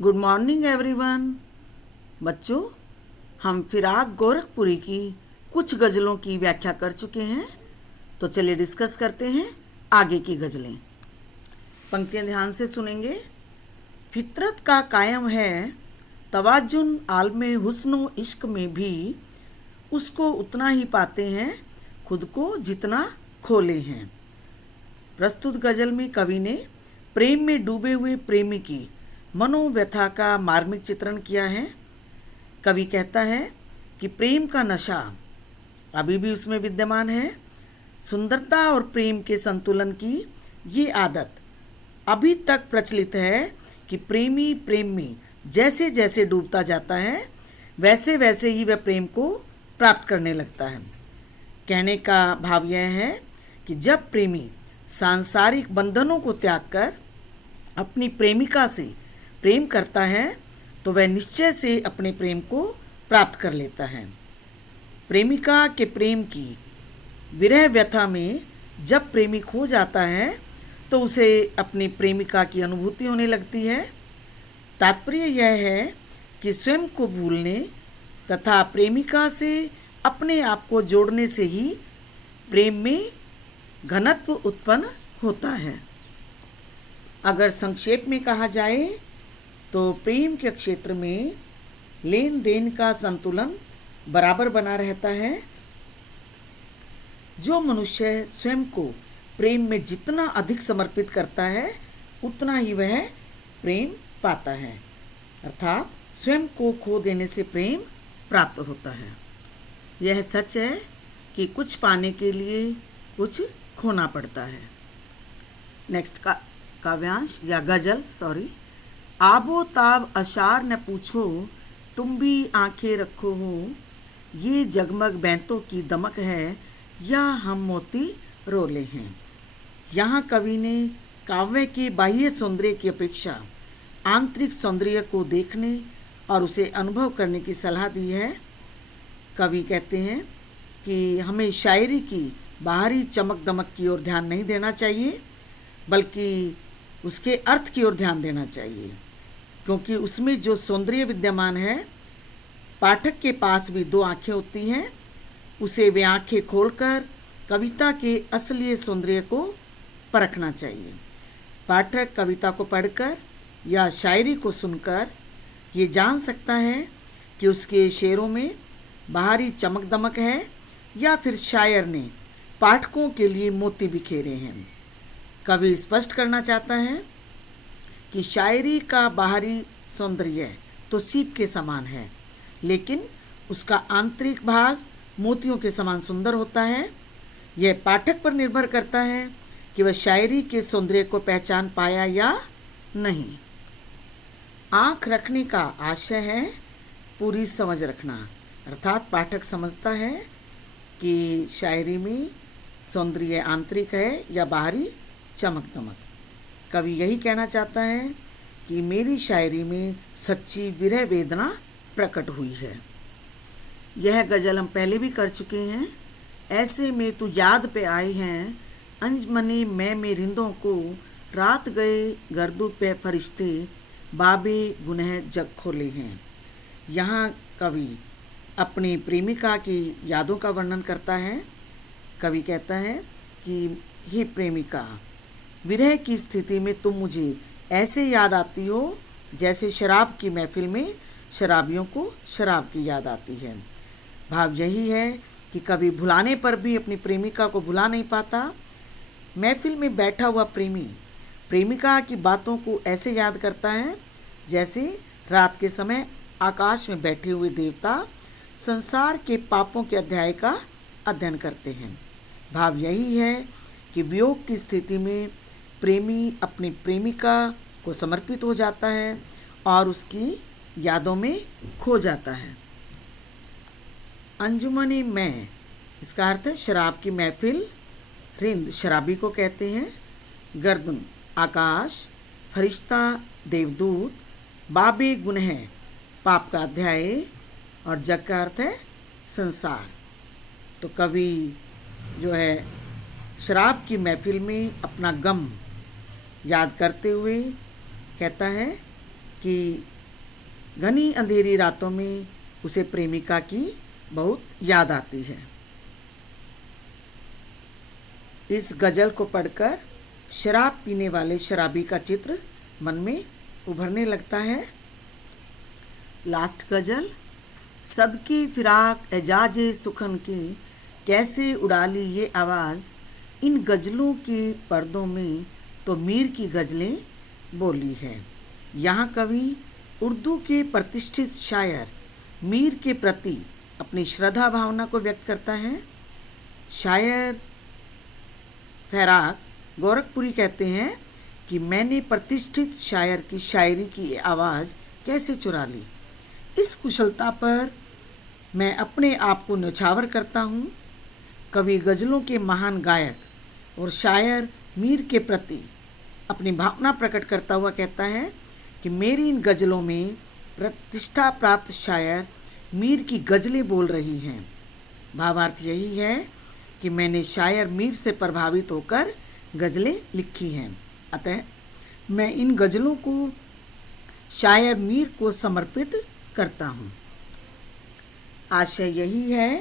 Good morning everyone. बच्चों, हम फिराक गोरखपुरी की कुछ गज़लों की व्याख्या कर चुके हैं, तो चलिए डिस्कस करते हैं आगे की गज़लें। पंक्तियाँ ध्यान से सुनेंगे। फितरत का कायम है तवाजुन आलमे हुस्न इश्क में भी, उसको उतना ही पाते हैं खुद को जितना खोले हैं। प्रस्तुत गज़ल में कवि ने प्रेम में डूबे हुए प्रेमी की मनोव्यथा का मार्मिक चित्रण किया है। कवि कहता है कि प्रेम का नशा अभी भी उसमें विद्यमान है। सुंदरता और प्रेम के संतुलन की ये आदत अभी तक प्रचलित है कि प्रेमी प्रेम में जैसे जैसे डूबता जाता है वैसे वैसे ही वह प्रेम को प्राप्त करने लगता है। कहने का भाव यह है कि जब प्रेमी सांसारिक बंधनों को त्याग कर अपनी प्रेमिका से प्रेम करता है तो वह निश्चय से अपने प्रेम को प्राप्त कर लेता है। प्रेमिका के प्रेम की विरह व्यथा में जब प्रेमी खो जाता है तो उसे अपनी प्रेमिका की अनुभूति होने लगती है। तात्पर्य यह है कि स्वयं को भूलने तथा प्रेमिका से अपने आप को जोड़ने से ही प्रेम में घनत्व उत्पन्न होता है। अगर संक्षेप में कहा जाए तो प्रेम के क्षेत्र में लेन देन का संतुलन बराबर बना रहता है। जो मनुष्य स्वयं को प्रेम में जितना अधिक समर्पित करता है उतना ही वह प्रेम पाता है, अर्थात स्वयं को खो देने से प्रेम प्राप्त होता है। यह सच है कि कुछ पाने के लिए कुछ खोना पड़ता है। नेक्स्ट का काव्यांश या गजल आबो ताब अशार न पूछो, तुम भी आंखें रखो हो, ये जगमग बैंतों की दमक है या हम मोती रोले हैं। यहाँ कवि ने काव्य के बाह्य सौंदर्य की अपेक्षा आंतरिक सौंदर्य को देखने और उसे अनुभव करने की सलाह दी है। कवि कहते हैं कि हमें शायरी की बाहरी चमक दमक की ओर ध्यान नहीं देना चाहिए, बल्कि उसके अर्थ की ओर ध्यान देना चाहिए, क्योंकि उसमें जो सौंदर्य विद्यमान है, पाठक के पास भी दो आंखें होती हैं, उसे वे आंखें खोलकर कविता के असली सौंदर्य को परखना चाहिए। पाठक कविता को पढ़कर या शायरी को सुनकर ये जान सकता है कि उसके शेरों में बाहरी चमक दमक है या फिर शायर ने पाठकों के लिए मोती बिखेरे हैं। कवि स्पष्ट करना चाहता है कि शायरी का बाहरी सौंदर्य तो सीप के समान है, लेकिन उसका आंतरिक भाग मोतियों के समान सुंदर होता है। यह पाठक पर निर्भर करता है कि वह शायरी के सौंदर्य को पहचान पाया या नहीं। आँख रखने का आशय है पूरी समझ रखना, अर्थात पाठक समझता है कि शायरी में सौंदर्य आंतरिक है या बाहरी चमक दमक। कवि यही कहना चाहता है कि मेरी शायरी में सच्ची विरह वेदना प्रकट हुई है। यह गज़ल हम पहले भी कर चुके हैं। ऐसे में तू याद पे आए हैं अंजमनी में रिंदों को, रात गए गर्दू पे फरिश्ते, बाबे गुनह जग खोले हैं। यहाँ कवि अपनी प्रेमिका की यादों का वर्णन करता है। कवि कहता है कि हे प्रेमिका, विरह की स्थिति में तुम मुझे ऐसे याद आती हो जैसे शराब की महफिल में शराबियों को शराब की याद आती है। भाव यही है कि कवि भुलाने पर भी अपनी प्रेमिका को भुला नहीं पाता। महफिल में बैठा हुआ प्रेमी प्रेमिका की बातों को ऐसे याद करता है जैसे रात के समय आकाश में बैठे हुए देवता संसार के पापों के अध्याय का अध्ययन करते हैं। भाव यही है कि वियोग की स्थिति में प्रेमी अपनी प्रेमिका को समर्पित हो जाता है और उसकी यादों में खो जाता है। अंजुमनी में इसका अर्थ है शराब की महफिल, रिंद शराबी को कहते हैं, गर्दन आकाश, फरिश्ता देवदूत, बाबे गुनह पाप का अध्याय और जग का अर्थ है संसार। तो कवि जो है शराब की महफिल में अपना गम याद करते हुए कहता है कि घनी अंधेरी रातों में उसे प्रेमिका की बहुत याद आती है। इस गज़ल को पढ़कर शराब पीने वाले शराबी का चित्र मन में उभरने लगता है। लास्ट गज़ल। सदकी फिराक एजाजे सुखन की कैसे उड़ा ली ये आवाज़, इन गज़लों के पर्दों में तो मीर की गज़लें बोली है। यहाँ कवि उर्दू के प्रतिष्ठित शायर मीर के प्रति अपनी श्रद्धा भावना को व्यक्त करता है। शायर फैराक गोरखपुरी कहते हैं कि मैंने प्रतिष्ठित शायर की शायरी की आवाज़ कैसे चुरा ली। इस कुशलता पर मैं अपने आप को न्यौछावर करता हूँ। कवि गज़लों के महान गायक और शायर मीर के प्रति अपनी भावना प्रकट करता हुआ कहता है कि मेरी इन गज़लों में प्रतिष्ठा प्राप्त शायर मीर की गज़लें बोल रही हैं। भावार्थ यही है कि मैंने शायर मीर से प्रभावित होकर गज़लें लिखी हैं, अतः मैं इन गज़लों को शायर मीर को समर्पित करता हूँ। आशय यही है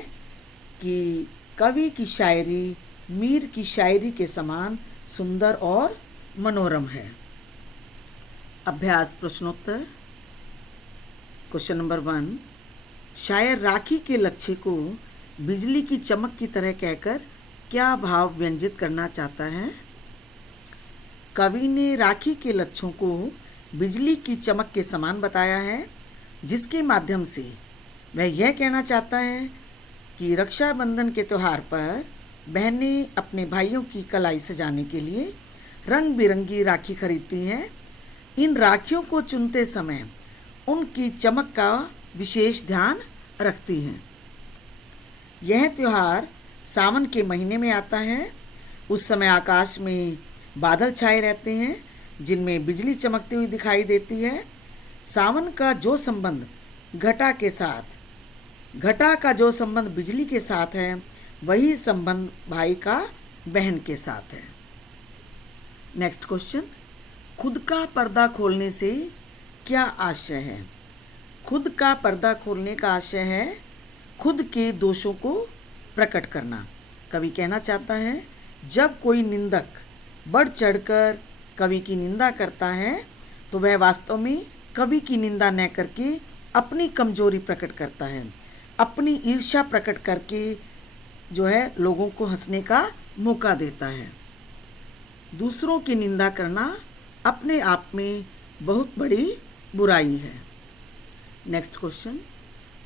कि कवि की शायरी मीर की शायरी के समान सुंदर और मनोरम है। अभ्यास प्रश्नोत्तर। Question number 1। शायर राखी के लच्छे को बिजली की चमक की तरह कहकर क्या भाव व्यंजित करना चाहता है? कवि ने राखी के लच्छों को बिजली की चमक के समान बताया है, जिसके माध्यम से वह यह कहना चाहता है कि रक्षाबंधन के त्यौहार पर बहनें अपने भाइयों की कलाई सजाने के लिए रंग बिरंगी राखी खरीदती हैं। इन राखियों को चुनते समय उनकी चमक का विशेष ध्यान रखती हैं। यह त्यौहार सावन के महीने में आता है। उस समय आकाश में बादल छाए रहते हैं जिनमें बिजली चमकती हुई दिखाई देती है। सावन का जो संबंध घटा का जो संबंध बिजली के साथ है, वही संबंध भाई का बहन के साथ है। Next question. खुद का पर्दा खोलने से क्या आशय है? खुद का पर्दा खोलने का आशय है खुद के दोषों को प्रकट करना। कवि कहना चाहता है जब कोई निंदक बढ़ चढ़कर कवि की निंदा करता है तो वह वास्तव में कवि की निंदा न करके अपनी कमजोरी प्रकट करता है, अपनी ईर्ष्या प्रकट करके जो है लोगों को हंसने का मौका देता है। दूसरों की निंदा करना अपने आप में बहुत बड़ी बुराई है। Next question.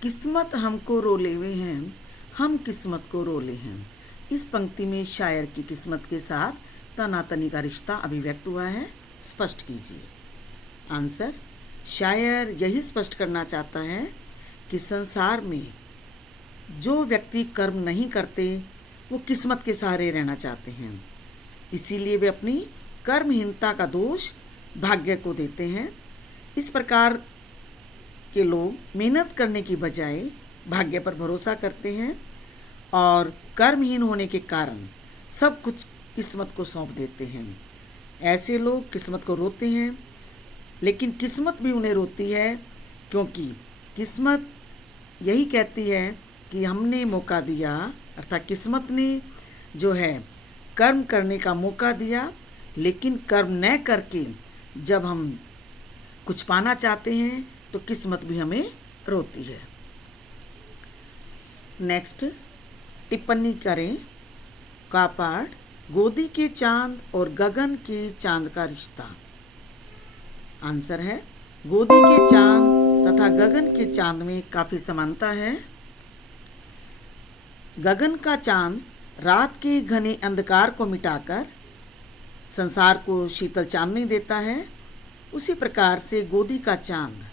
किस्मत हमको रोले हुए हैं, हम किस्मत को रोले हैं। इस पंक्ति में शायर की किस्मत के साथ तनातनी का रिश्ता अभिव्यक्त हुआ है, स्पष्ट कीजिए। आंसर। शायर यही स्पष्ट करना चाहता है कि संसार में जो व्यक्ति कर्म नहीं करते वो किस्मत के सहारे रहना चाहते हैं, इसीलिए वे अपनी कर्महीनता का दोष भाग्य को देते हैं। इस प्रकार के लोग मेहनत करने की बजाय भाग्य पर भरोसा करते हैं और कर्महीन होने के कारण सब कुछ किस्मत को सौंप देते हैं। ऐसे लोग किस्मत को रोते हैं, लेकिन किस्मत भी उन्हें रोती है, क्योंकि किस्मत यही कहती है कि हमने मौका दिया, अर्थात किस्मत ने जो है कर्म करने का मौका दिया, लेकिन कर्म न करके जब हम कुछ पाना चाहते हैं तो किस्मत भी हमें रोती है। नेक्स्ट टिप्पणी करें। का पाठ गोदी के चांद और गगन के चांद का रिश्ता। आंसर है गोदी के चांद तथा गगन के चांद में काफ़ी समानता है। गगन का चांद रात के घने अंधकार को मिटाकर संसार को शीतल चांदनी देता है। उसी प्रकार से गोदी का चांद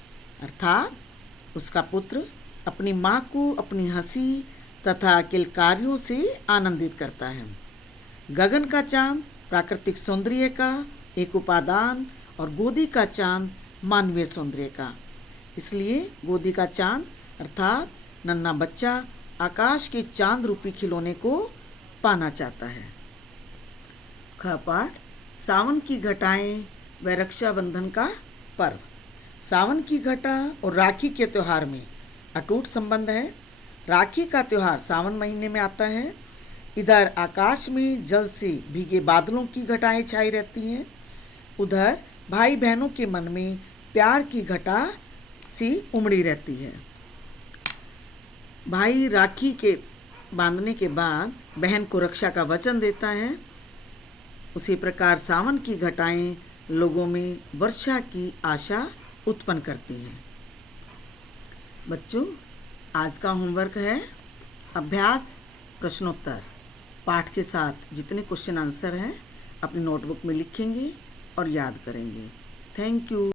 अर्थात उसका पुत्र अपनी माँ को अपनी हंसी तथा किलकारियों से आनंदित करता है। गगन का चांद प्राकृतिक सौंदर्य का एक उपादान और गोदी का चांद मानवीय सौंदर्य का। इसलिए गोदी का चांद अर्थात नन्हा बच्चा आकाश के चांद रूपी खिलौने को पाना चाहता है। ख पाठ सावन की घटाएं व रक्षाबंधन का पर्व। सावन की घटा और राखी के त्यौहार में अटूट संबंध है। राखी का त्यौहार सावन महीने में आता है। इधर आकाश में जल से भीगे बादलों की घटाएं छाई रहती हैं, उधर भाई बहनों के मन में प्यार की घटा सी उमड़ी रहती है। भाई राखी के बांधने के बाद बहन को रक्षा का वचन देता है। उसी प्रकार सावन की घटाएं लोगों में वर्षा की आशा उत्पन्न करती हैं। बच्चों, आज का होमवर्क है अभ्यास प्रश्नोत्तर। पाठ के साथ जितने क्वेश्चन आंसर हैं अपनी नोटबुक में लिखेंगे और याद करेंगे। Thank you.